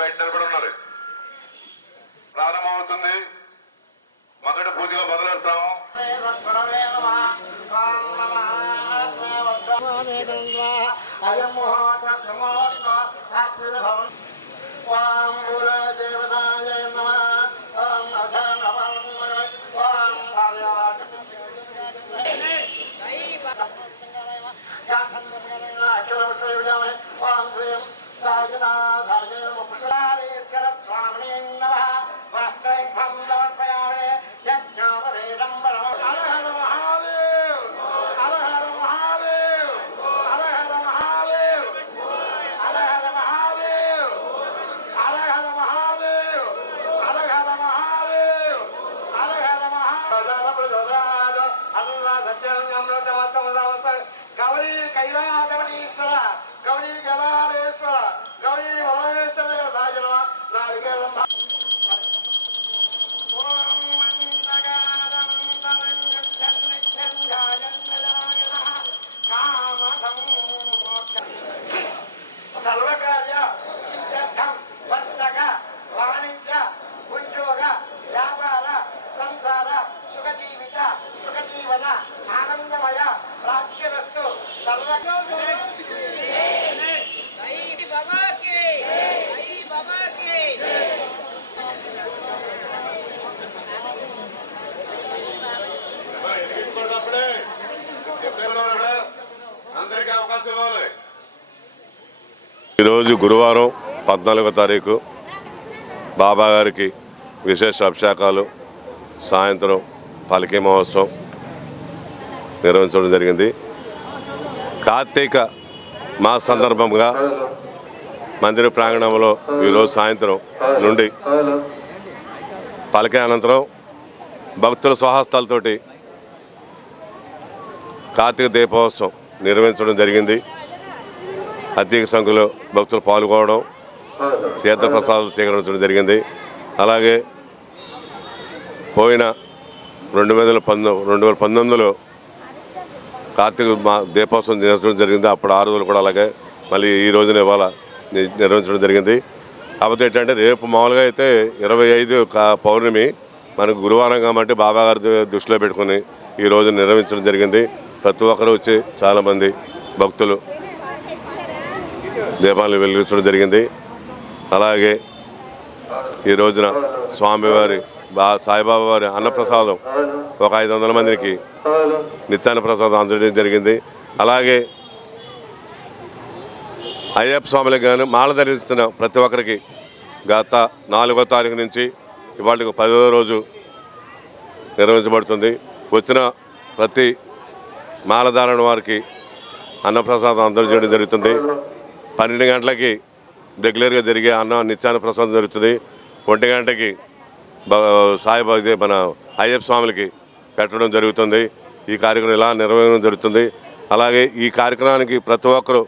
బయట నిలబడి ఈరోజు గురువారం పద్నాలుగో తారీఖు బాబా గారికి విశేష అభిషేకాలు సాయంత్రం పలికి మహోత్సవం నిర్వహించడం జరిగింది. కార్తీక మాస సందర్భంగా మందిర ప్రాంగణంలో ఈరోజు సాయంత్రం నుండి పలికే అనంతరం భక్తుల స్వహస్తాలతోటి కార్తీక దీపోత్సవం నిర్వహించడం జరిగింది. అత్యధిక సంఖ్యలో భక్తులు పాల్గొనడం తీర్థప్రసాదాలు స్వీకరించడం జరిగింది. అలాగే పోయిన రెండు వేల పంతొమ్మిది రెండు వేల పంతొమ్మిదిలో కార్తీక మా దీపోత్సవం నిర్వహించడం జరిగింది. అప్పుడు ఆరు రోజులు కూడా అలాగే మళ్ళీ ఈ రోజున ఇవాళ నిర్వహించడం జరిగింది. కాకపోతే ఏంటంటే రేపు మామూలుగా అయితే ఇరవై ఐదు కా- పౌర్ణమి మనకు గురువారం కాబట్టి బాబా గారి దృష్టిలో పెట్టుకుని ఈ రోజు నిర్వహించడం జరిగింది. ప్రతి ఒక్కరు వచ్చి చాలామంది భక్తులు దీపాలు వెలిగించడం జరిగింది. అలాగే ఈ రోజున స్వామివారి బా సాయిబాబా వారి అన్నప్రసాదం ఒక ఐదు వందల మందికి నిత్యాన్న ప్రసాదం అందజేయడం జరిగింది. అలాగే అయ్యప్ప స్వామికి కానీ మాల ధరిస్తున్న ప్రతి ఒక్కరికి గత నాలుగో తారీఖు నుంచి ఇవాళకు పదో రోజు నిర్వహించబడుతుంది. వచ్చిన ప్రతి మాలధారణ వారికి అన్నప్రసాదం అందజేయడం జరుగుతుంది. పన్నెండు గంటలకి రెగ్యులర్గా జరిగే అన్నం నిత్యాన్న ప్రసాదం జరుగుతుంది. ఒంటి గంటకి సాయిబాబు మన అయ్యప్ప స్వాములకి పెట్టడం జరుగుతుంది. ఈ కార్యక్రమం ఇలా నిర్వహించడం జరుగుతుంది. అలాగే ఈ కార్యక్రమానికి ప్రతి ఒక్కరూ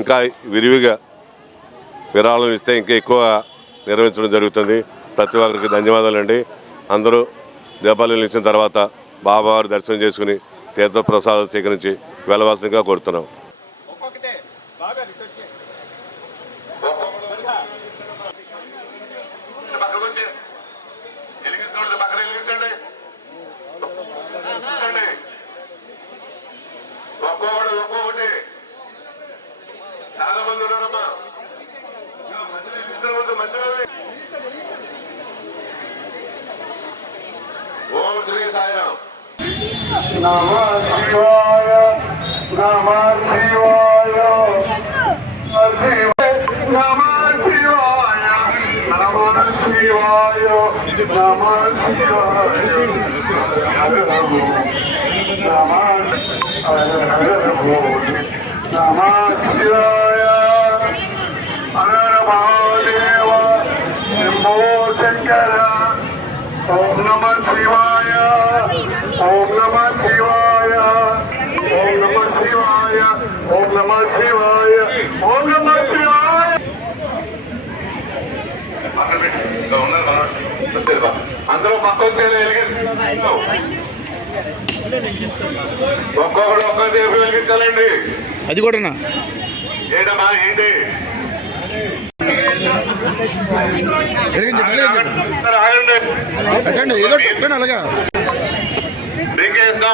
ఇంకా విరివిగా విరాళం ఇస్తే ఇంకా ఎక్కువ నిర్వహించడం జరుగుతుంది. ప్రతి ఒక్కరికి ధన్యవాదాలండి. అందరూ దీపాలు ఇచ్చిన తర్వాత బాబావారి దర్శనం చేసుకుని తీర్థ ప్రసాదాలు స్వీకరించి వెళ్ళవలసిందిగా కోరుతున్నాం. ఒక్కొక్కటే బాగా రిక్వెస్ట్ చేయండి ఒక్కొక్కడు ఒక్కొక్కటి చాలా మంది ఉన్నారమ్మా ఓం శ్రీ సాయిరామ్. నమ శివాయ నమ శివాయ నమ శివాయ నమ శివాయ నమ శివాయ నమ నమ శివాయ హర మహాదేవ శంభో శంకర ఓం నమ శివాయ ఓం నమ శివాయ ఓం నమ శివాయ ఓం నమ శివాయ ఓం నమ శివాయ అందరూ పక్క వచ్చేది ఒక్కొక్కడు ఒక్క దీపం వెలిగించాలండి అది కూడానా? ఏంటమ్మా ఏంటి పెట్టండి ఏదో పెట్టండి అలాగా.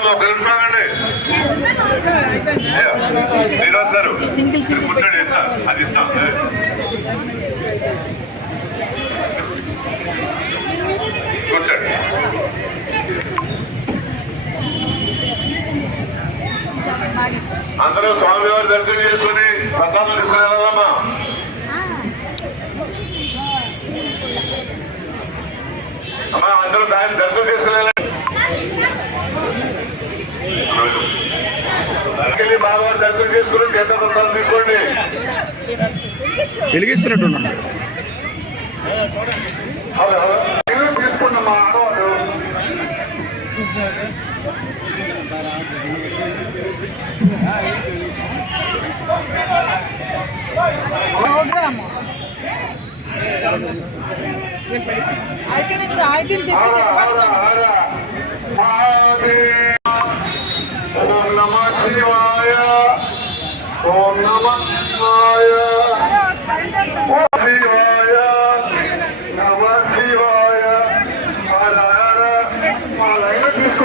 ఒక నిమిషం కూర్చోండి ఇస్తా అది ఇస్తాం అందరూ స్వామివారి దర్శనం చేసుకుని ప్రసాదం తీసుకుని వెళ్ళాలమ్మా. అమ్మా అందరూ దాన్ని దర్శనం వెళ్ళి బాగా దర్శనం చేసుకుని తీర్థ ప్రసాదం తీసుకోండి. వెలిగిస్తున్నట్టున్నాను అవునా? మీరు తీసుకోండి మా ఆడవాళ్ళు అయితే నుంచి అయితే తెచ్చి హర హర హర మహాదేవ ఓం నమ శివాయ ఓం నమ శివాయ ఓం శివాయ నమ శివాయ హర హర మా లైన్ తీసుకో